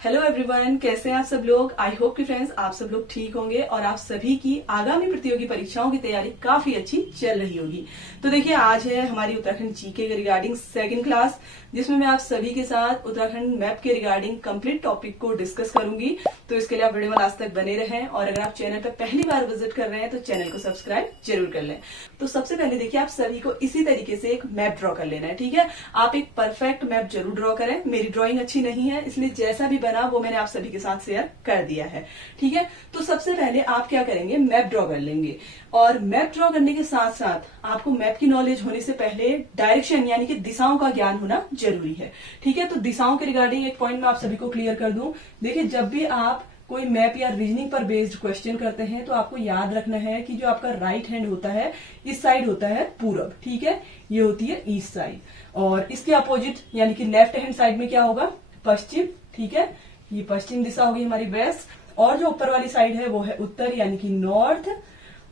Hello everyone, कैसे हैं आप सब लोग। आई होप कि फ्रेंड्स आप सब लोग ठीक होंगे और आप सभी की आगामी प्रतियोगी परीक्षाओं की तैयारी काफी अच्छी चल रही होगी। तो देखिए, आज है हमारी उत्तराखंड जीके के रिगार्डिंग सेकंड क्लास, जिसमें मैं आप सभी के साथ उत्तराखंड मैप के रिगार्डिंग कंप्लीट टॉपिक को डिस्कस करूंगी। तो इसके लिए आप वीडियो में लास्ट तक बने रहें और अगर आप चैनल पर पहली बार विजिट कर रहे हैं तो चैनल को सब्सक्राइब जरूर कर लें। तो सबसे पहले देखिए, आप सभी को इसी तरीके से एक मैप ड्रॉ कर लेना है। ठीक है, आप एक परफेक्ट मैप जरूर ड्रॉ करें। मेरी ड्रॉइंग अच्छी नहीं है, इसलिए जैसा भी बना वो मैंने आप सभी के साथ शेयर कर दिया है। ठीक है, तो सबसे पहले आप क्या करेंगे, मैप ड्रॉ कर लेंगे। और मैप ड्रॉ करने के साथ साथ आपको मैप की नॉलेज होने से पहले डायरेक्शन यानी कि दिशाओं का ज्ञान होना जरूरी है। ठीक है, तो दिशाओं के रिगार्डिंग एक पॉइंट मैं आप सभी को क्लियर कर दूं। देखिए, जब भी आप कोई मैप या रीजनिंग पर बेस्ड क्वेश्चन करते हैं तो आपको याद रखना है कि जो आपका राइट हैंड होता है, इस साइड होता है पूरब। ठीक है, ये होती है ईस्ट साइड और इसके अपोजिट यानी कि लेफ्ट हैंड साइड में क्या होगा, पश्चिम। ठीक है, ये पश्चिम दिशा होगी हमारी वेस्ट, और जो ऊपर वाली साइड है वो है उत्तर यानी कि नॉर्थ,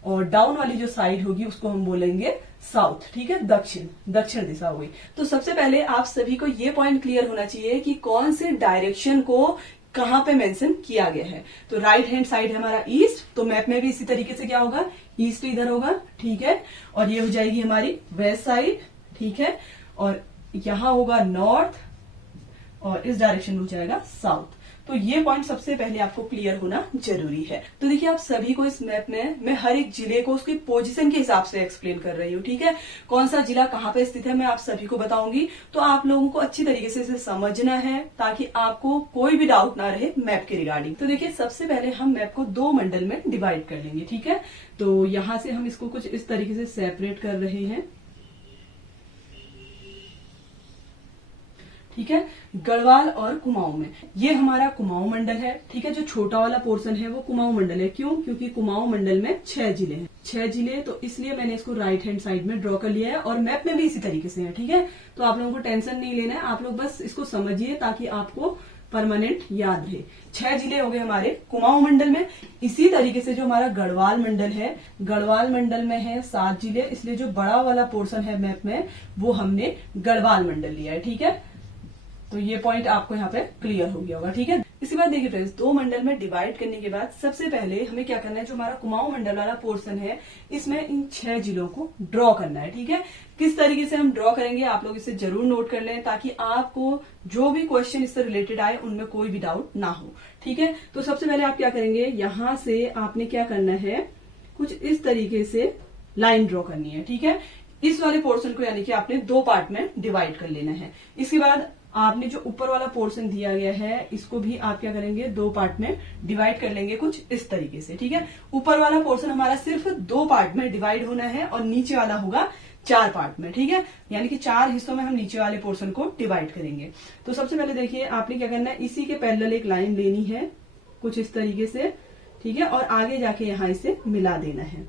और डाउन वाली जो साइड होगी उसको हम बोलेंगे साउथ। ठीक है, दक्षिण दिशा होगी। तो सबसे पहले आप सभी को ये पॉइंट क्लियर होना चाहिए कि कौन से डायरेक्शन को कहां पे मेंशन किया गया है। तो राइट हैंड साइड है हमारा ईस्ट, तो मैप में भी इसी तरीके से क्या होगा, ईस्ट इधर होगा। ठीक है, और ये हो जाएगी हमारी वेस्ट साइड। ठीक है, और यहां होगा नॉर्थ और इस डायरेक्शन में हो जाएगा साउथ। तो ये पॉइंट सबसे पहले आपको क्लियर होना जरूरी है। तो देखिए, आप सभी को इस मैप में मैं हर एक जिले को उसकी पोजीशन के हिसाब से एक्सप्लेन कर रही हूँ। ठीक है, कौन सा जिला कहाँ पे स्थित है मैं आप सभी को बताऊंगी। तो आप लोगों को अच्छी तरीके से इसे समझना है ताकि आपको कोई भी डाउट ना रहे मैप के रिगार्डिंग। तो देखिए, सबसे पहले हम मैप को 2 मंडल में डिवाइड कर लेंगे। ठीक है, तो यहां से हम इसको कुछ इस तरीके से सेपरेट कर रहे हैं। ठीक है, गढ़वाल और कुमाऊं में, ये हमारा कुमाऊं मंडल है। ठीक है, जो छोटा वाला पोर्शन है वो कुमाऊं मंडल है। क्यों? क्योंकि कुमाऊं मंडल में 6 जिले हैं। 6 जिले, तो इसलिए मैंने इसको राइट हैंड साइड में ड्रॉ कर लिया है और मैप में भी इसी तरीके से है। ठीक है, तो आप लोगों को टेंशन नहीं लेना है, आप लोग बस इसको समझिए ताकि आपको परमानेंट याद रहे। 6 जिले हो गए हमारे कुमाऊं मंडल में। इसी तरीके से जो हमारा गढ़वाल मंडल है, गढ़वाल मंडल में है 7 जिले, इसलिए जो बड़ा वाला पोर्शन है मैप में वो हमने गढ़वाल मंडल लिया है। ठीक है, तो ये पॉइंट आपको यहाँ पे क्लियर हो गया होगा। ठीक है, इसके बाद देखिए फ्रेंड्स, 2 मंडल में डिवाइड करने के बाद सबसे पहले हमें क्या करना है, जो हमारा कुमाऊं मंडल वाला पोर्शन है इसमें इन 6 जिलों को ड्रॉ करना है। ठीक है, किस तरीके से हम ड्रॉ करेंगे आप लोग इसे जरूर नोट कर लें ताकि आपको जो भी क्वेश्चन इससे रिलेटेड आए उनमें कोई भी डाउट ना हो। ठीक है, तो सबसे पहले आप क्या करेंगे, यहां से आपने क्या करना है, कुछ इस तरीके से लाइन ड्रॉ करनी है। ठीक है, इस वाले पोर्शन को यानी कि आपने 2 पार्ट में डिवाइड कर लेना है। इसके बाद आपने जो ऊपर वाला पोर्शन दिया गया है इसको भी आप क्या करेंगे, 2 पार्ट में डिवाइड कर लेंगे कुछ इस तरीके से। ठीक है, ऊपर वाला पोर्शन हमारा सिर्फ 2 पार्ट में डिवाइड होना है और नीचे वाला होगा 4 पार्ट में। ठीक है, यानी कि 4 हिस्सों में हम नीचे वाले पोर्शन को डिवाइड करेंगे। तो सबसे पहले देखिए, आपने क्या करना है, इसी के पैरेलल एक लाइन लेनी है कुछ इस तरीके से। ठीक है, और आगे जाके यहाँ इसे मिला देना है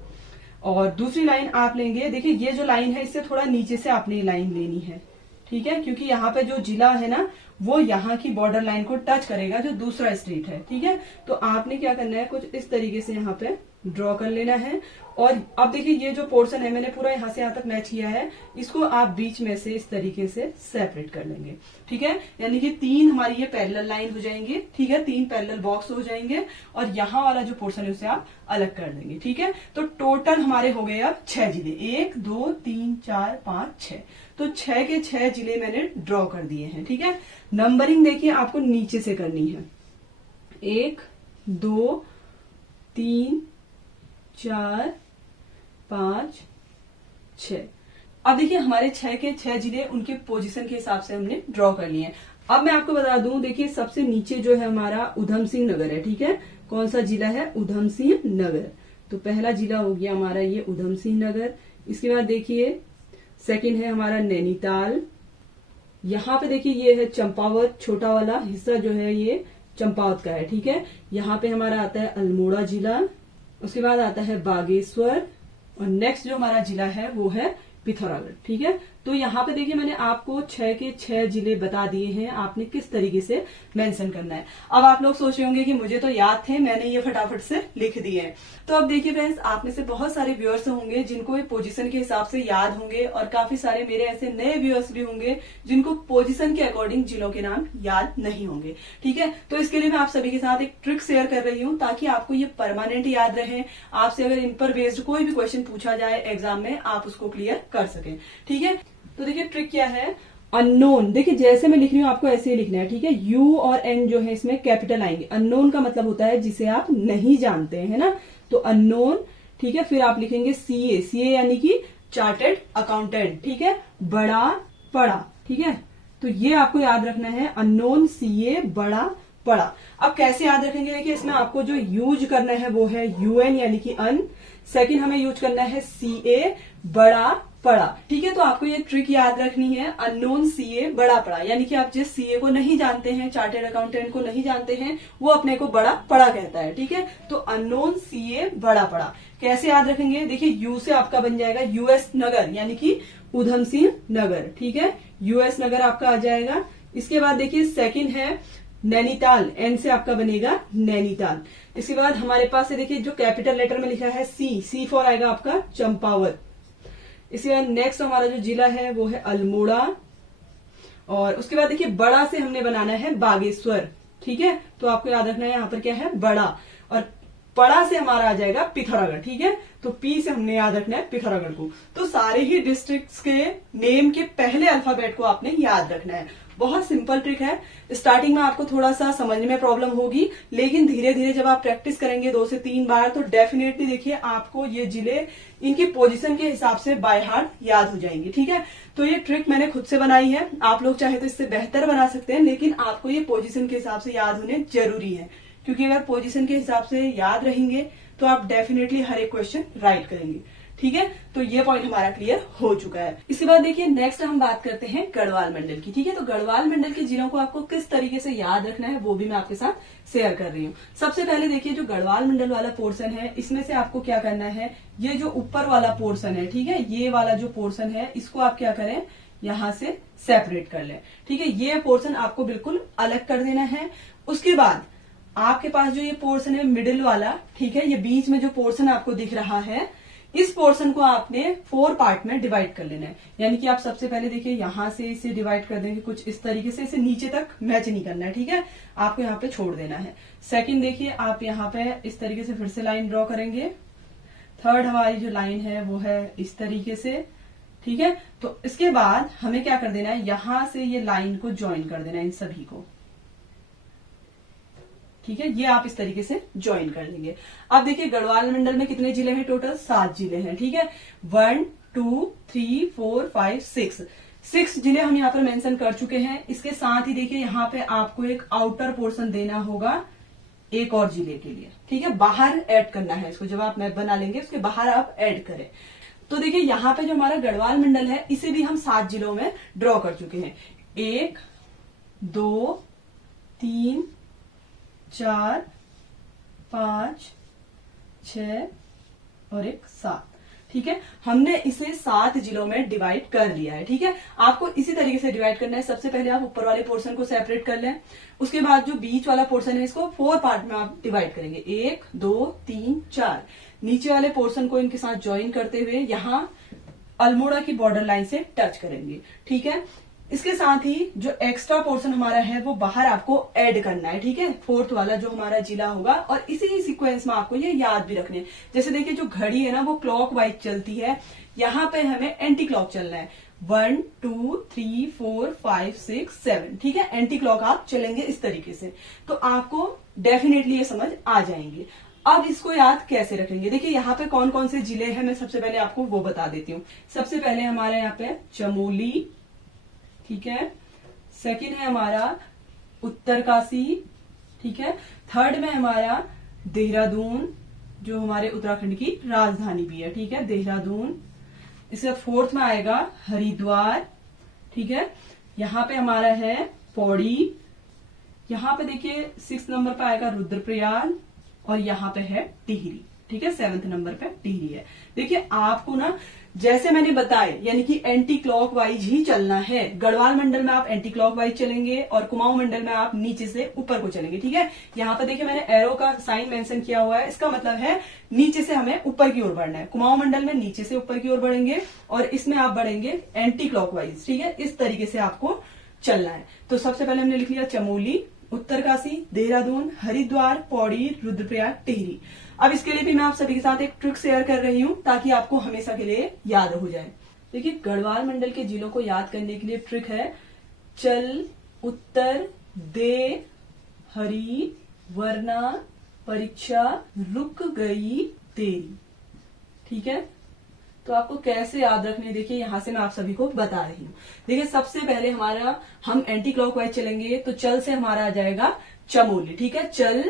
और दूसरी लाइन आप लेंगे। देखिए, ये जो लाइन है इससे थोड़ा नीचे से आपने लाइन लेनी है। ठीक है, क्योंकि यहाँ पे जो जिला है ना वो यहाँ की बॉर्डर लाइन को टच करेगा जो दूसरा स्टेट है। ठीक है, तो आपने क्या करना है, कुछ इस तरीके से यहाँ पे ड्रॉ कर लेना है। और अब देखिए, ये जो पोर्शन है मैंने पूरा यहाँ से यहाँ तक मैच किया है, इसको आप बीच में से इस तरीके से सेपरेट कर लेंगे। ठीक है, यानी कि 3 हमारी ये पैरेलल लाइन हो जाएंगे। ठीक है, 3 पैरेलल बॉक्स हो जाएंगे और यहाँ वाला जो पोर्शन है उसे आप अलग कर देंगे। ठीक है, तो टोटल हमारे हो गए अब 6 जिले, 1 2 3 4 5 6। तो 6 के 6 जिले मैंने ड्रॉ कर दिए हैं। ठीक है, नंबरिंग देखिए आपको नीचे से करनी है, 1 2 3 4 5 6। अब देखिए, हमारे 6 के 6 जिले उनके पोजीशन के हिसाब से हमने ड्रॉ कर लिए हैं। अब मैं आपको बता दूं, देखिए सबसे नीचे जो है हमारा उधम सिंह नगर है। ठीक है, कौन सा जिला है, उधम सिंह नगर। तो पहला जिला हो गया हमारा ये उधम सिंह नगर। इसके बाद देखिए सेकंड है हमारा नैनीताल। यहाँ पे देखिए ये है चंपावत, छोटा वाला हिस्सा जो है ये चंपावत का है। ठीक है, यहाँ पे हमारा आता है अल्मोड़ा जिला। उसके बाद आता है बागेश्वर और नेक्स्ट जो हमारा जिला है वो है पिथौरागढ़। ठीक है, तो यहाँ पे देखिए मैंने आपको 6 के 6 जिले बता दिए हैं, आपने किस तरीके से मेंशन करना है। अब आप लोग सोच रहे होंगे कि मुझे तो याद थे, मैंने ये फटाफट से लिख दिए हैं। तो अब देखिए फ्रेंड्स, आप में से बहुत सारे व्यूअर्स होंगे जिनको ये पोजीशन के हिसाब से याद होंगे, और काफी सारे मेरे ऐसे नए व्यूअर्स भी होंगे जिनको पोजीशन के अकॉर्डिंग जिलों के नाम याद नहीं होंगे। ठीक है, तो इसके लिए मैं आप सभी के साथ एक ट्रिक शेयर कर रही हूँ ताकि आपको ये परमानेंट याद रहे। आपसे अगर इन पर बेस्ड कोई भी क्वेश्चन पूछा जाए एग्जाम में, आप उसको क्लियर कर सकें। ठीक है, तो देखिए ट्रिक क्या है। अननोन, देखिए जैसे मैं लिख रही हूँ आपको ऐसे ही लिखना है। ठीक है, यू और एन जो है इसमें कैपिटल आएंगे। अननोन का मतलब होता है जिसे आप नहीं जानते हैं, है ना, तो अननोन। ठीक है, फिर आप लिखेंगे सीए, सीए यानी कि चार्टर्ड अकाउंटेंट। ठीक है, बड़ा पड़ा। ठीक है, तो ये आपको याद रखना है, अननोन सीए बड़ा पड़ा। अब कैसे याद रखेंगे, देखिए इसमें आपको जो यूज करना है वो है यूएन यानी कि अन। सेकंड हमें यूज करना है सीए बड़ा पड़ा। ठीक है, तो आपको ये ट्रिक याद रखनी है, अननोन सीए बड़ा पड़ा, यानी कि आप जिस सीए को नहीं जानते हैं, चार्टर्ड अकाउंटेंट को नहीं जानते हैं, वो अपने को बड़ा पड़ा कहता है। ठीक है, तो अननोन सीए बड़ा पड़ा कैसे याद रखेंगे, देखिए यू से आपका बन जाएगा यूएस नगर यानी कि उधम सिंह नगर। ठीक है, यूएस नगर आपका आ जाएगा। इसके बाद देखिए सेकंड है नैनीताल, एन से आपका बनेगा नैनीताल। इसके बाद हमारे पास है देखिए जो कैपिटल लेटर में लिखा है सी, सी फॉर आएगा आपका चंपावत। इसके बाद नेक्स्ट हमारा जो जिला है वो है अल्मोड़ा, और उसके बाद देखिए बड़ा से हमने बनाना है बागेश्वर। ठीक है, तो आपको याद रखना है यहाँ पर क्या है बड़ा, और पड़ा से हमारा आ जाएगा पिथौरागढ़। ठीक है, तो पी से हमने याद रखना है पिथौरागढ़ को। तो सारे ही डिस्ट्रिक्ट्स के नेम के पहले अल्फाबेट को आपने याद रखना है। बहुत सिंपल ट्रिक है। स्टार्टिंग में आपको थोड़ा सा समझने में प्रॉब्लम होगी, लेकिन धीरे धीरे जब आप प्रैक्टिस करेंगे 2 से 3 बार, तो डेफिनेटली देखिए आपको ये जिले इनकी पोजीशन के हिसाब से बाय हार्ट याद हो जाएंगे। ठीक है, तो ये ट्रिक मैंने खुद से बनाई है, आप लोग चाहे तो इससे बेहतर बना सकते हैं, लेकिन आपको ये पोजीशन के हिसाब से याद होने जरूरी है, क्योंकि अगर पोजीशन के हिसाब से याद रहेंगे तो आप डेफिनेटली हर एक क्वेश्चन राइट करेंगे। ठीक है, तो ये पॉइंट हमारा क्लियर हो चुका है। इसके बाद देखिए नेक्स्ट हम बात करते हैं गढ़वाल मंडल की। ठीक है, तो गढ़वाल मंडल के जिलों को आपको किस तरीके से याद रखना है वो भी मैं आपके साथ शेयर कर रही हूँ। सबसे पहले देखिए जो गढ़वाल मंडल वाला पोर्शन है, इसमें से आपको क्या करना है, ये जो ऊपर वाला पोर्शन है, ठीक है, ये वाला जो पोर्शन है इसको आप क्या करें, यहां से सेपरेट कर लें। ठीक है, ये पोर्शन आपको बिल्कुल अलग कर देना है। उसके बाद आपके पास जो ये पोर्शन है मिडिल वाला, ठीक है, ये बीच में जो पोर्शन आपको दिख रहा है, इस पोर्शन को आपने 4 पार्ट में डिवाइड कर लेना है। यानी कि आप सबसे पहले देखिए यहां से इसे डिवाइड कर देंगे कुछ इस तरीके से, इसे नीचे तक मैच नहीं करना है। ठीक है, आपको यहाँ पे छोड़ देना है। सेकंड देखिए आप यहाँ पे इस तरीके से फिर से लाइन ड्रॉ करेंगे। थर्ड हमारी जो लाइन है वो है इस तरीके से। ठीक है, तो इसके बाद हमें क्या कर देना है, यहां से ये लाइन को ज्वाइन कर देना है इन सभी को। ठीक है, ये आप इस तरीके से ज्वाइन कर लेंगे। अब देखिए गढ़वाल मंडल में कितने जिले हैं, टोटल 7 जिले हैं। ठीक है, 1 2 3 4 5 6 जिले हम यहाँ पर मेंशन कर चुके हैं। इसके साथ ही देखिए यहाँ पे आपको एक आउटर पोर्शन देना होगा एक और जिले के लिए। ठीक है, बाहर ऐड करना है इसको, जब आप मैप बना लेंगे उसके बाहर आप ऐड करें। तो देखिए यहाँ पे जो हमारा गढ़वाल मंडल है इसे भी हम 7 जिलों में ड्रॉ कर चुके हैं। 1 2 3 4 5 6 और 7। ठीक है, हमने इसे 7 जिलों में डिवाइड कर लिया है। ठीक है, आपको इसी तरीके से डिवाइड करना है। सबसे पहले आप ऊपर वाले पोर्शन को सेपरेट कर लें, उसके बाद जो बीच वाला पोर्शन है इसको 4 पार्ट में आप डिवाइड करेंगे, 1 2 3 4। नीचे वाले पोर्शन को इनके साथ ज्वाइन करते हुए यहाँ अल्मोड़ा की बॉर्डर लाइन से टच करेंगे। ठीक है, इसके साथ ही जो एक्स्ट्रा पोर्शन हमारा है वो बाहर आपको ऐड करना है। ठीक है, 4th वाला जो हमारा जिला होगा, और इसी ही सीक्वेंस में आपको ये याद भी रखने। जैसे देखिए जो घड़ी है ना वो क्लॉक वाइज चलती है, यहाँ पे हमें एंटी क्लॉक चलना है। 1 2 3 4 5 6 7। ठीक है, एंटी क्लॉक आप चलेंगे इस तरीके से, तो आपको डेफिनेटली ये समझ आ जाएंगे। अब इसको याद कैसे रखेंगे, देखिए यहाँ पे कौन कौन से जिले हैं मैं सबसे पहले आपको वो बता देती हूँ। सबसे पहले हमारे यहाँ पे चमोली, ठीक है, सेकंड है हमारा उत्तरकाशी, ठीक है, थर्ड में हमारा देहरादून जो हमारे उत्तराखंड की राजधानी भी है। ठीक है, देहरादून। इसके बाद 4th में आएगा हरिद्वार। ठीक है, यहाँ पे हमारा है पौड़ी। यहाँ पे देखिए 6th नंबर पे आएगा रुद्रप्रयाग, और यहाँ पे है टिहरी। ठीक है, 7th नंबर पे टिहरी है। देखिए आपको ना जैसे मैंने बताया यानी कि एंटी क्लॉकवाइज ही चलना है। गढ़वाल मंडल में आप एंटी क्लॉकवाइज चलेंगे और कुमाऊं मंडल में आप नीचे से ऊपर को चलेंगे, ठीक है। यहाँ पर देखिए मैंने एरो का साइन मेंशन किया हुआ है, इसका मतलब है नीचे से हमें ऊपर की ओर बढ़ना है। कुमाऊं मंडल में नीचे से ऊपर की ओर बढ़ेंगे और इसमें आप बढ़ेंगे एंटी क्लॉकवाइज, ठीक है। इस तरीके से आपको चलना है। तो सबसे पहले हमने लिख लिया चमोली, उत्तरकाशी, देहरादून, हरिद्वार, पौड़ी, रुद्रप्रयाग, टिहरी। अब इसके लिए भी मैं आप सभी के साथ एक ट्रिक शेयर कर रही हूं ताकि आपको हमेशा के लिए याद हो जाए। देखिए गढ़वाल मंडल के जिलों को याद करने के लिए ट्रिक है चल, उत्तर, दे, हरी, वरना, परीक्षा, रुक गई तेरी, ठीक है। तो आपको कैसे याद रखने, देखिए यहां से मैं आप सभी को बता रही हूँ। देखिए सबसे पहले हम एंटी क्लॉकवाइज चलेंगे तो चल से हमारा आ जाएगा चमोली, ठीक है, चल।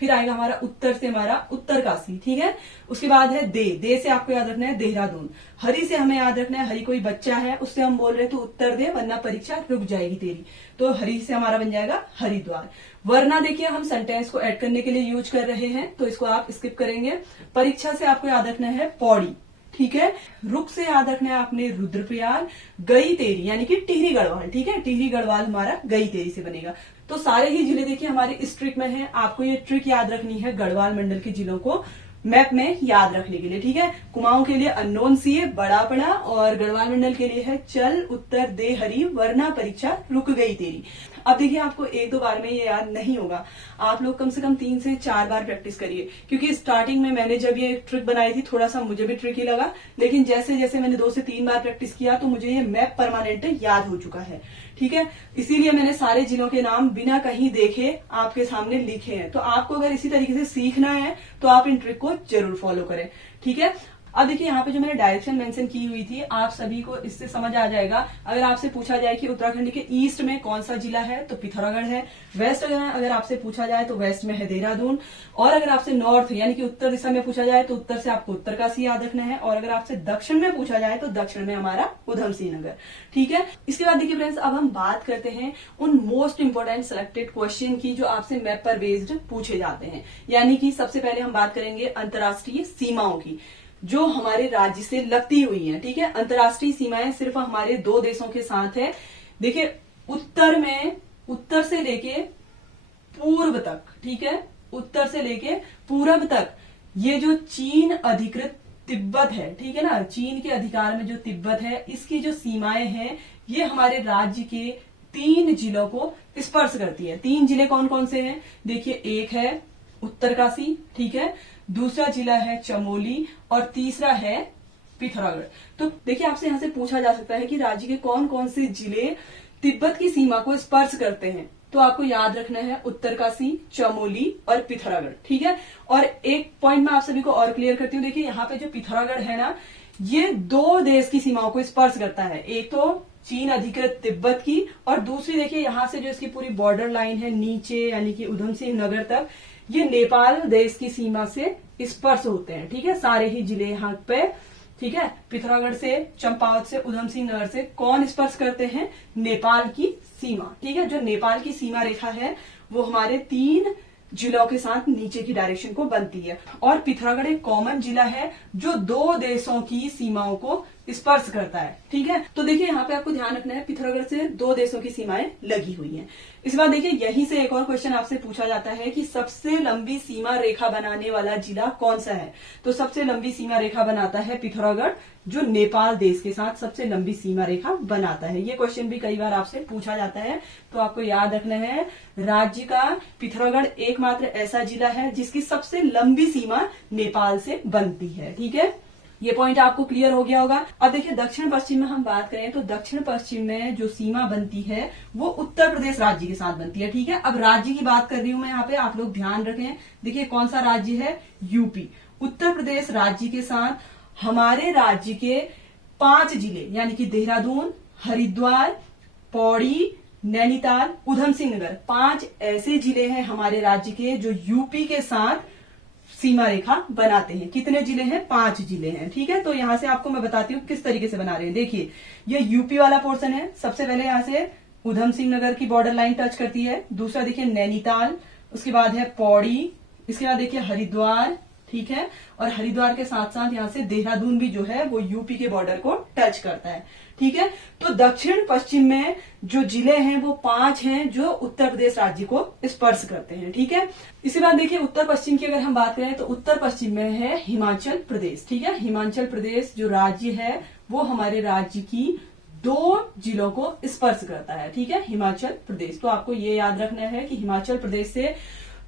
फिर आएगा हमारा उत्तर से हमारा उत्तरकाशी, ठीक है। उसके बाद है दे से आपको याद रखना है देहरादून। हरी से हमें याद रखना है हरी कोई बच्चा है, उससे हम बोल रहे हैं तो उत्तर दे वरना परीक्षा रुक जाएगी तेरी, तो हरी से हमारा बन जाएगा हरिद्वार। वरना देखिए हम सेंटेंस को ऐड करने के लिए यूज कर रहे हैं तो इसको आप स्किप करेंगे। परीक्षा से आपको याद रखना है पौड़ी, ठीक है। रुक से याद रखना है आपने रुद्रप्रयाग। गई तेरी यानी कि टिहरी गढ़वाल, ठीक है, टिहरी गढ़वाल हमारा गई तेरी से बनेगा। तो सारे ही जिले देखिए हमारे इस ट्रिक में हैं। आपको ये ट्रिक याद रखनी है गढ़वाल मंडल के जिलों को मैप में याद रखने के लिए, ठीक है। कुमाऊं के लिए अननोन सी है बड़ा पड़ा और गढ़वाल मंडल के लिए है चल, उत्तर, दे, हरी, वरना, परीक्षा, रुक गई तेरी। अब देखिए आपको एक दो बार में ये याद नहीं होगा, आप लोग कम से कम 3 से 4 बार प्रैक्टिस करिए, क्योंकि स्टार्टिंग में मैंने जब ये ट्रिक बनाई थी थोड़ा सा मुझे भी ट्रिकी लगा, लेकिन जैसे जैसे मैंने 2 से 3 बार प्रैक्टिस किया तो मुझे ये मैप परमानेंट याद हो चुका है, ठीक है। इसीलिए मैंने सारे जिलों के नाम बिना कहीं देखे आपके सामने लिखे हैं। तो आपको अगर इसी तरीके से सीखना है तो आप इन ट्रिक को जरूर फॉलो करें, ठीक है। अब देखिए यहाँ पे जो मैंने डायरेक्शन मेंशन की हुई थी आप सभी को इससे समझ आ जाएगा। अगर आपसे पूछा जाए कि उत्तराखंड के ईस्ट में कौन सा जिला है तो पिथौरागढ़ है। वेस्ट अगर आपसे पूछा जाए तो वेस्ट में है देहरादून। और अगर आपसे नॉर्थ यानी कि उत्तर दिशा में पूछा जाए तो उत्तर से आपको उत्तरकाशी याद रखना है। और अगर आपसे दक्षिण में पूछा जाए तो दक्षिण में हमारा उधमसिंह नगर, ठीक है। इसके बाद देखिए फ्रेंड्स अब हम बात करते हैं उन मोस्ट इंपोर्टेंट सिलेक्टेड क्वेश्चन की जो आपसे मैप पर बेस्ड पूछे जाते हैं। यानी कि सबसे पहले हम बात करेंगे अंतर्राष्ट्रीय सीमाओं की जो हमारे राज्य से लगती हुई हैं, ठीक है। अंतर्राष्ट्रीय सीमाएं सिर्फ हमारे 2 देशों के साथ है। देखिए उत्तर से लेके पूर्व तक, ठीक है, उत्तर से लेके पूर्व तक ये जो चीन अधिकृत तिब्बत है, ठीक है ना, चीन के अधिकार में जो तिब्बत है इसकी जो सीमाएं हैं ये हमारे राज्य के 3 जिलों को स्पर्श करती है। 3 जिले कौन कौन से हैं, देखिए एक है उत्तरकाशी, ठीक है, दूसरा जिला है चमोली और तीसरा है पिथौरागढ़। तो देखिए आपसे यहां से पूछा जा सकता है कि राज्य के कौन कौन से जिले तिब्बत की सीमा को स्पर्श करते हैं, तो आपको याद रखना है उत्तरकाशी, चमोली और पिथौरागढ़, ठीक है। और एक पॉइंट मैं आप सभी को और क्लियर करती हूँ। देखिए यहाँ पे जो पिथौरागढ़ है ना ये 2 देश की सीमाओं को स्पर्श करता है, एक तो चीन अधिकृत तिब्बत की और दूसरी देखिए यहाँ से जो इसकी पूरी बॉर्डर लाइन है नीचे यानी कि उधमसिंह नगर तक ये नेपाल देश की सीमा से स्पर्श होते हैं, ठीक है। सारे ही जिले यहाँ पे, ठीक है, पिथौरागढ़ से, चंपावत से, उधमसिंह नगर से कौन स्पर्श करते हैं, नेपाल की सीमा, ठीक है। जो नेपाल की सीमा रेखा है वो हमारे 3 जिलों के साथ नीचे की डायरेक्शन को बनती है। और पिथौरागढ़ एक कॉमन जिला है जो 2 देशों की सीमाओं को स्पर्श करता है, ठीक है। तो देखिए यहाँ पे आपको ध्यान रखना है पिथौरागढ़ से 2 देशों की सीमाएं लगी हुई हैं। इस बार देखिए यहीं से एक और क्वेश्चन आपसे पूछा जाता है कि सबसे लंबी सीमा रेखा बनाने वाला जिला कौन सा है, तो सबसे लंबी सीमा रेखा बनाता है पिथौरागढ़ जो नेपाल देश के साथ सबसे लंबी सीमा रेखा बनाता है। ये क्वेश्चन भी कई बार आपसे पूछा जाता है, तो आपको याद रखना है राज्य का पिथौरागढ़ एकमात्र ऐसा जिला है जिसकी सबसे लंबी सीमा नेपाल से बनती है, ठीक है। ये पॉइंट आपको क्लियर हो गया होगा। अब देखिए दक्षिण पश्चिम में हम बात करें तो दक्षिण पश्चिम में जो सीमा बनती है वो उत्तर प्रदेश राज्य के साथ बनती है, ठीक है। अब राज्य की बात कर रही हूं मैं यहाँ पे, आप लोग ध्यान रखें। देखिए कौन सा राज्य है, यूपी। उत्तर प्रदेश राज्य के साथ हमारे राज्य के 5 जिले यानी कि देहरादून, हरिद्वार, पौड़ी, नैनीताल, उधमसिंह नगर, 5 ऐसे जिले हैं हमारे राज्य के जो यूपी के साथ सीमा रेखा बनाते हैं। कितने जिले हैं, 5 जिले हैं, ठीक है। तो यहां से आपको मैं बताती हूँ किस तरीके से बना रहे हैं। देखिए ये यूपी वाला पोर्शन है, सबसे पहले यहां से उधमसिंह नगर की बॉर्डर लाइन टच करती है। दूसरा देखिए नैनीताल, उसके बाद है पौड़ी, इसके बाद देखिए हरिद्वार, ठीक है। और हरिद्वार के साथ साथ यहाँ से देहरादून भी जो है वो यूपी के बॉर्डर को टच करता है, ठीक है। तो दक्षिण पश्चिम में जो जिले हैं वो 5 हैं जो उत्तर प्रदेश राज्य को स्पर्श करते हैं, ठीक है। इसके बाद देखिए उत्तर पश्चिम की अगर हम बात करें तो उत्तर पश्चिम में है हिमाचल प्रदेश, ठीक है। हिमाचल प्रदेश जो राज्य है वो हमारे राज्य की 2 जिलों को स्पर्श करता है, ठीक है, हिमाचल प्रदेश। तो आपको ये याद रखना है कि हिमाचल प्रदेश से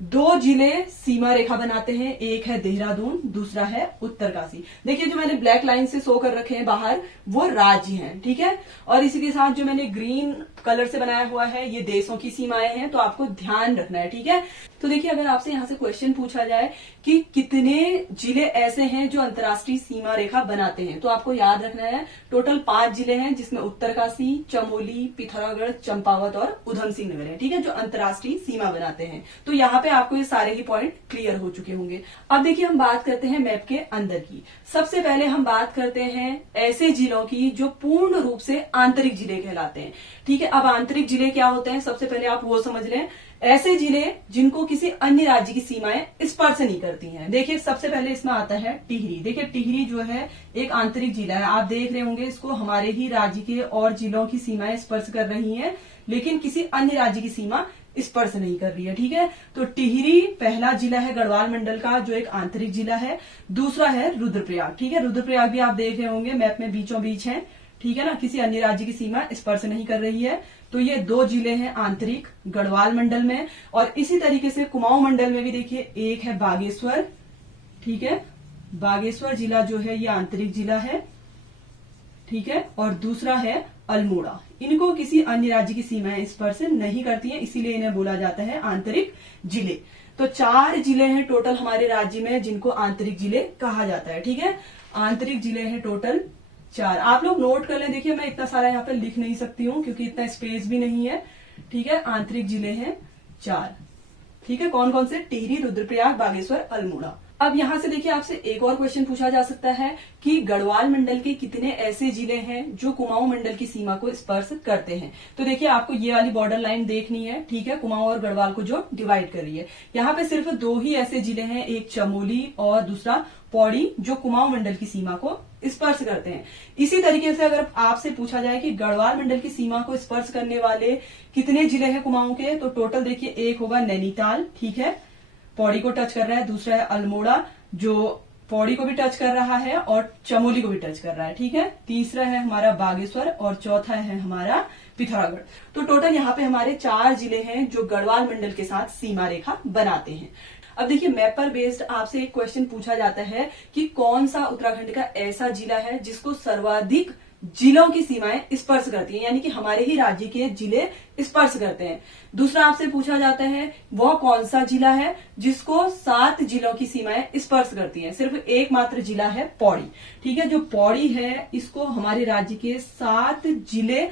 2 जिले सीमा रेखा बनाते हैं, एक है देहरादून, दूसरा है उत्तरकाशी। देखिए जो मैंने ब्लैक लाइन से शो कर रखे हैं बाहर वो राज्य हैं, ठीक है। और इसी के साथ जो मैंने ग्रीन कलर से बनाया हुआ है ये देशों की सीमाएं हैं, तो आपको ध्यान रखना है, ठीक है। तो देखिए अगर आपसे यहाँ से क्वेश्चन पूछा जाए कि कितने जिले ऐसे हैं जो अंतर्राष्ट्रीय सीमा रेखा बनाते हैं, तो आपको याद रखना है टोटल 5 जिले हैं जिसमें उत्तरकाशी, चमोली, पिथौरागढ़, चंपावत और उधम सिंह नगर है, ठीक है, जो अंतर्राष्ट्रीय सीमा बनाते हैं। तो यहाँ पे आपको ये सारे ही पॉइंट क्लियर हो चुके होंगे। अब देखिए हम बात करते हैं मैप के अंदर की। सबसे पहले हम बात करते हैं ऐसे जिलों की जो पूर्ण रूप से आंतरिक जिले कहलाते हैं, ठीक है। अब आंतरिक जिले क्या होते हैं सबसे पहले आप वो समझ लें। ऐसे जिले जिनको किसी अन्य राज्य की सीमाएं स्पर्श नहीं करती हैं। देखिए सबसे पहले इसमें आता है टिहरी। देखिए टिहरी जो है एक आंतरिक जिला है, आप देख रहे होंगे इसको हमारे ही राज्य के और जिलों की सीमाएं स्पर्श कर रही हैं, लेकिन किसी अन्य राज्य की सीमा स्पर्श नहीं कर रही है, ठीक है। तो टिहरी पहला जिला है गढ़वाल मंडल का जो एक आंतरिक जिला है। दूसरा है रुद्रप्रयाग, ठीक है। रुद्रप्रयाग भी आप देख रहे होंगे मैप में बीचों बीच है, ठीक है ना, किसी अन्य राज्य की सीमा स्पर्श नहीं कर रही है। तो ये 2 जिले हैं आंतरिक गढ़वाल मंडल में। और इसी तरीके से कुमाऊं मंडल में भी देखिए एक है बागेश्वर, ठीक है। बागेश्वर जिला जो है ये आंतरिक जिला है, ठीक है। और दूसरा है अल्मोड़ा। इनको किसी अन्य राज्य की सीमाएं स्पर्श नहीं करती हैं, इसीलिए इन्हें बोला जाता है आंतरिक जिले। तो 4 जिले हैं टोटल हमारे राज्य में जिनको आंतरिक जिले कहा जाता है, ठीक है। आंतरिक जिले हैं टोटल 4। आप लोग नोट कर लें। देखिए मैं इतना सारा यहाँ पे लिख नहीं सकती हूँ क्योंकि इतना स्पेस भी नहीं है, ठीक है। आंतरिक जिले हैं 4, ठीक है। कौन कौन से? टिहरी, रुद्रप्रयाग, बागेश्वर, अल्मोड़ा। अब यहाँ से देखिए आपसे एक और क्वेश्चन पूछा जा सकता है कि गढ़वाल मंडल के कितने ऐसे जिले हैं जो कुमाऊं मंडल की सीमा को स्पर्श करते हैं। तो देखिए आपको ये वाली बॉर्डर लाइन देखनी है, ठीक है, कुमाऊं और गढ़वाल को जो डिवाइड कर रही है। यहाँ पे सिर्फ 2 ही ऐसे जिले हैं, एक चमोली और दूसरा पौड़ी, जो कुमाऊं मंडल की सीमा को स्पर्श करते हैं। इसी तरीके से अगर आपसे पूछा जाए कि गढ़वाल मंडल की सीमा को स्पर्श करने वाले कितने जिले हैं कुमाऊं के, तो टोटल देखिए एक होगा नैनीताल, ठीक है, पौड़ी को टच कर रहा है। दूसरा है अल्मोड़ा जो पौड़ी को भी टच कर रहा है और चमोली को भी टच कर रहा है, ठीक है। तीसरा है हमारा बागेश्वर और चौथा है हमारा पिथौरागढ़। तो टोटल यहाँ पे हमारे 4 जिले हैं जो गढ़वाल मंडल के साथ सीमा रेखा बनाते हैं। अब देखिए मैप पर बेस्ड आपसे एक क्वेश्चन पूछा जाता है कि कौन सा उत्तराखंड का ऐसा जिला है जिसको सर्वाधिक जिलों की सीमाएं स्पर्श करती हैं, यानी कि हमारे ही राज्य के जिले स्पर्श करते हैं। दूसरा आपसे पूछा जाता है वह कौन सा जिला है जिसको 7 जिलों की सीमाएं स्पर्श करती हैं। सिर्फ एकमात्र जिला है पौड़ी, ठीक है। जो पौड़ी है इसको हमारे राज्य के 7 जिले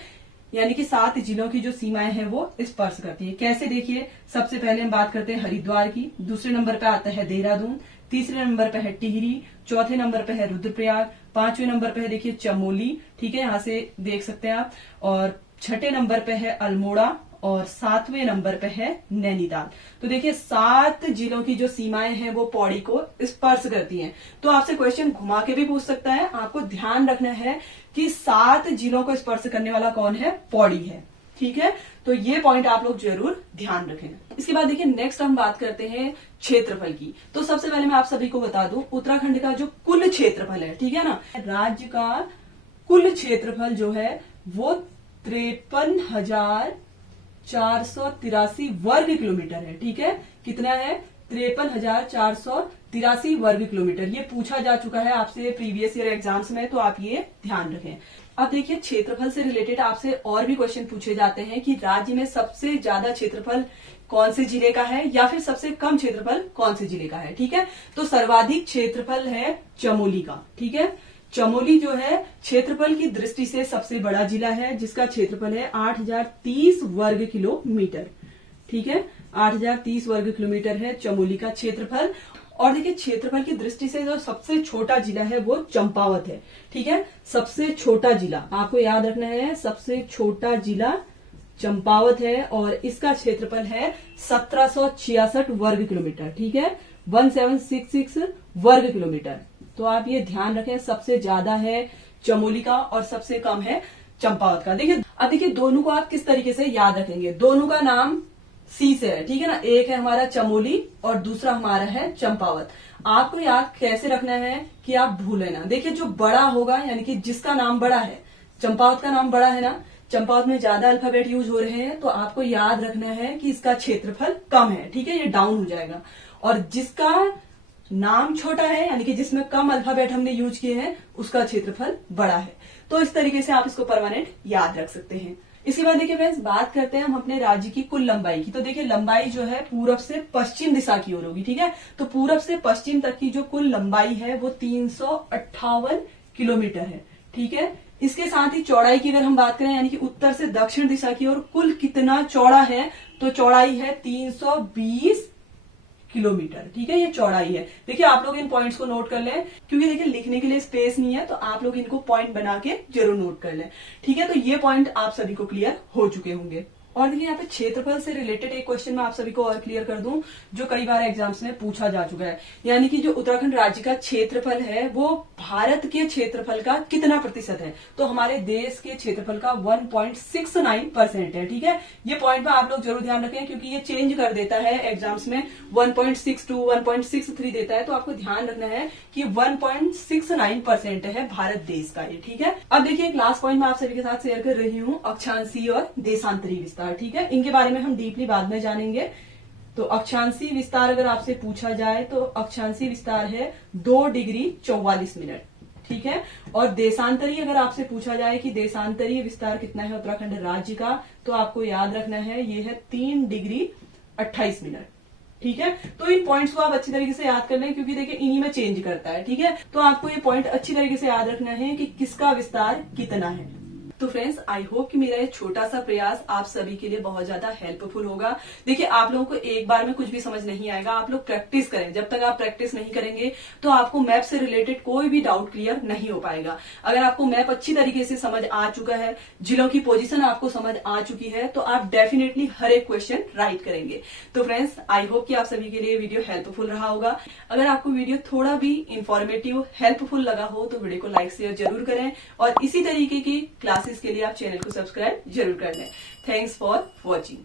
यानी कि 7 जिलों की जो सीमाएं हैं वो स्पर्श करती है। कैसे? देखिए सबसे पहले हम बात करते हैं हरिद्वार की, दूसरे नंबर पे आता है देहरादून, तीसरे नंबर पे है टिहरी, चौथे नंबर पे है रुद्रप्रयाग, 5वें नंबर पे है देखिए चमोली, ठीक है, यहाँ से देख सकते हैं आप, और 6ठे नंबर पे है अल्मोड़ा और 7वें नंबर पे है नैनीताल। तो देखिए 7 जिलों की जो सीमाएं हैं वो पौड़ी को स्पर्श करती हैं। तो आपसे क्वेश्चन घुमा के भी पूछ सकता है, आपको ध्यान रखना है कि 7 जिलों को स्पर्श करने वाला कौन है? पौड़ी है, ठीक है। तो ये पॉइंट आप लोग जरूर ध्यान रखें। इसके बाद देखिए नेक्स्ट हम बात करते हैं क्षेत्रफल की। तो सबसे पहले मैं आप सभी को बता दूं उत्तराखंड का जो कुल क्षेत्रफल है, ठीक है ना, राज्य का कुल क्षेत्रफल जो है वो 53,483 वर्ग किलोमीटर है, ठीक है। कितना है? 53,483 वर्ग किलोमीटर। ये पूछा जा चुका है आपसे प्रीवियस ईयर एग्जाम्स में, तो आप ये ध्यान रखें। अब देखिए क्षेत्रफल से रिलेटेड आपसे और भी क्वेश्चन पूछे जाते हैं कि राज्य में सबसे ज्यादा क्षेत्रफल कौन से जिले का है या फिर सबसे कम क्षेत्रफल कौन से जिले का है, ठीक है। तो सर्वाधिक क्षेत्रफल है चमोली का, ठीक है। चमोली जो है क्षेत्रफल की दृष्टि से सबसे बड़ा जिला है जिसका क्षेत्रफल है 8,030 वर्ग किलोमीटर, ठीक है। 8,030 वर्ग किलोमीटर है चमोली का क्षेत्रफल। और देखिए क्षेत्रफल की दृष्टि से जो सबसे छोटा जिला है वो चंपावत है, ठीक है। सबसे छोटा जिला आपको याद रखना है, सबसे छोटा जिला चंपावत है और इसका क्षेत्रफल है 1766 वर्ग किलोमीटर, ठीक है। 1766 वर्ग किलोमीटर। तो आप ये ध्यान रखें, सबसे ज्यादा है चमोली का और सबसे कम है चंपावत का। देखिए अब देखिए दोनों को आप किस तरीके से याद रखेंगे। दोनों का नाम सी से है, ठीक है ना। एक है हमारा चमोली और दूसरा हमारा है चंपावत। आपको याद कैसे रखना है कि आप भूले ना। देखिए जो बड़ा होगा यानी कि जिसका नाम बड़ा है, चंपावत का नाम बड़ा है ना, चंपावत में ज्यादा अल्फाबेट यूज हो रहे हैं, तो आपको याद रखना है कि इसका क्षेत्रफल कम है, ठीक है, ये डाउन हो जाएगा। और जिसका नाम छोटा है यानी कि जिसमें कम अल्फाबेट हमने यूज किए हैं, उसका क्षेत्रफल बड़ा है। तो इस तरीके से आप इसको परमानेंट याद रख सकते हैं। इसके बाद देखिए फ्रेंड्स, बात करते हैं हम अपने राज्य की कुल लंबाई की। तो देखिए लंबाई जो है पूरब से पश्चिम दिशा की ओर होगी, ठीक है। तो पूरब से पश्चिम तक की जो कुल लंबाई है वो 358 किलोमीटर है, ठीक है। इसके साथ ही चौड़ाई की अगर हम बात करें यानी कि उत्तर से दक्षिण दिशा की ओर कुल कितना चौड़ा है, तो चौड़ाई है 320 किलोमीटर, ठीक है, ये चौड़ाई है। देखिए आप लोग इन पॉइंट्स को नोट कर लें, क्योंकि देखिए लिखने के लिए स्पेस नहीं है, तो आप लोग इनको पॉइंट बना के जरूर नोट कर लें, ठीक है। तो ये पॉइंट आप सभी को क्लियर हो चुके होंगे। और देखिए यहाँ पे क्षेत्रफल से रिलेटेड एक क्वेश्चन मैं आप सभी को और क्लियर कर दूं, जो कई बार एग्जाम्स में पूछा जा चुका है। यानी कि जो उत्तराखंड राज्य का क्षेत्रफल है वो भारत के क्षेत्रफल का कितना प्रतिशत है। तो हमारे देश के क्षेत्रफल का 1.69% है, ठीक है। ये पॉइंट में आप लोग जरूर ध्यान रखें, क्योंकि ये चेंज कर देता है एग्जाम्स में, 1.62 1.63 देता है। तो आपको ध्यान रखना है कि 1.69% है भारत देश का ये, ठीक है। अब देखिए एक लास्ट पॉइंट मैं आप सभी के साथ शेयर कर रही हूँ, अक्षांशीय और देशांतरी विस्तार, ठीक है। इनके बारे में हम डीपली बाद में जानेंगे। तो अक्षांशीय विस्तार अगर आपसे पूछा जाए तो अक्षांशीय विस्तार है 2 डिग्री 44 मिनट, ठीक है। और देशांतरीय अगर आपसे पूछा जाए कि देशांतरीय विस्तार कितना है उत्तराखंड राज्य का, तो आपको याद रखना है ये है 3 डिग्री 28 मिनट, ठीक है। तो इन पॉइंट्स को आप अच्छी तरीके से याद कर लें, क्योंकि देखिए इन्हीं में चेंज करता है, ठीक है। तो आपको ये पॉइंट अच्छी तरीके से याद रखना है कि किसका विस्तार कितना है। तो फ्रेंड्स आई होप कि मेरा ये छोटा सा प्रयास आप सभी के लिए बहुत ज्यादा हेल्पफुल होगा। देखिए आप लोगों को एक बार में कुछ भी समझ नहीं आएगा, आप लोग प्रैक्टिस करें। जब तक आप प्रैक्टिस नहीं करेंगे तो आपको मैप से रिलेटेड कोई भी डाउट क्लियर नहीं हो पाएगा। अगर आपको मैप अच्छी तरीके से समझ आ चुका है, जिलों की पोजीशन आपको समझ आ चुकी है, तो आप डेफिनेटली हर एक क्वेश्चन राइट करेंगे। तो फ्रेंड्स आई होप कि आप सभी के लिए वीडियो हेल्पफुल रहा होगा। अगर आपको वीडियो थोड़ा भी इंफॉर्मेटिव हेल्पफुल लगा हो तो वीडियो को लाइक शेयर जरूर करें, और इसी तरीके की क्लासेस के लिए आप चैनल को सब्सक्राइब जरूर कर लें। Thanks for watching.